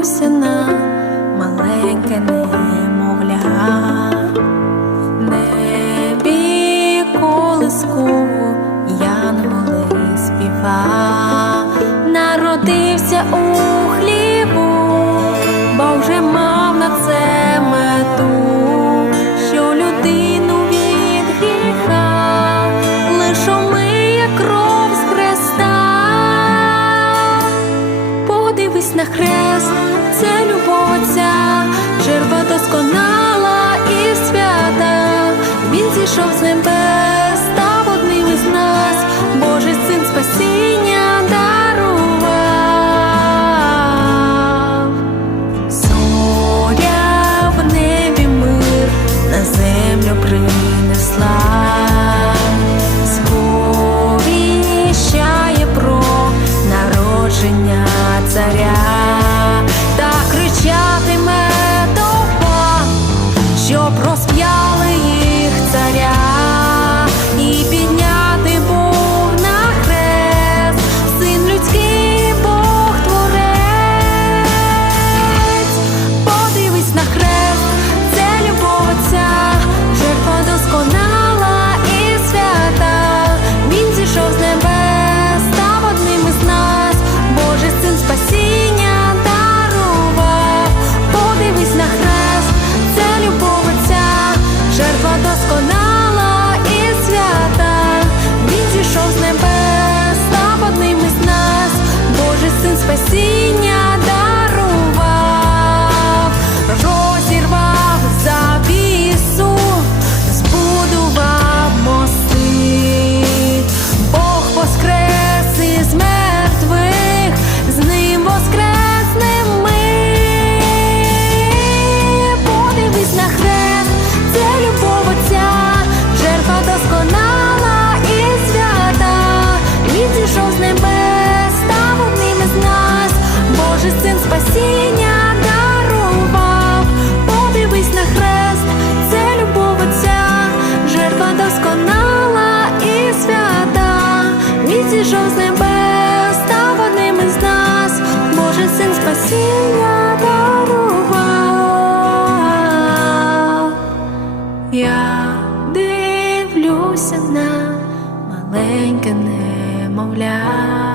бабуся на маленька не. Зійшов з небес, став одним із нас, Боже син спасіння дарував. Я дивлюся на маленьке немовля.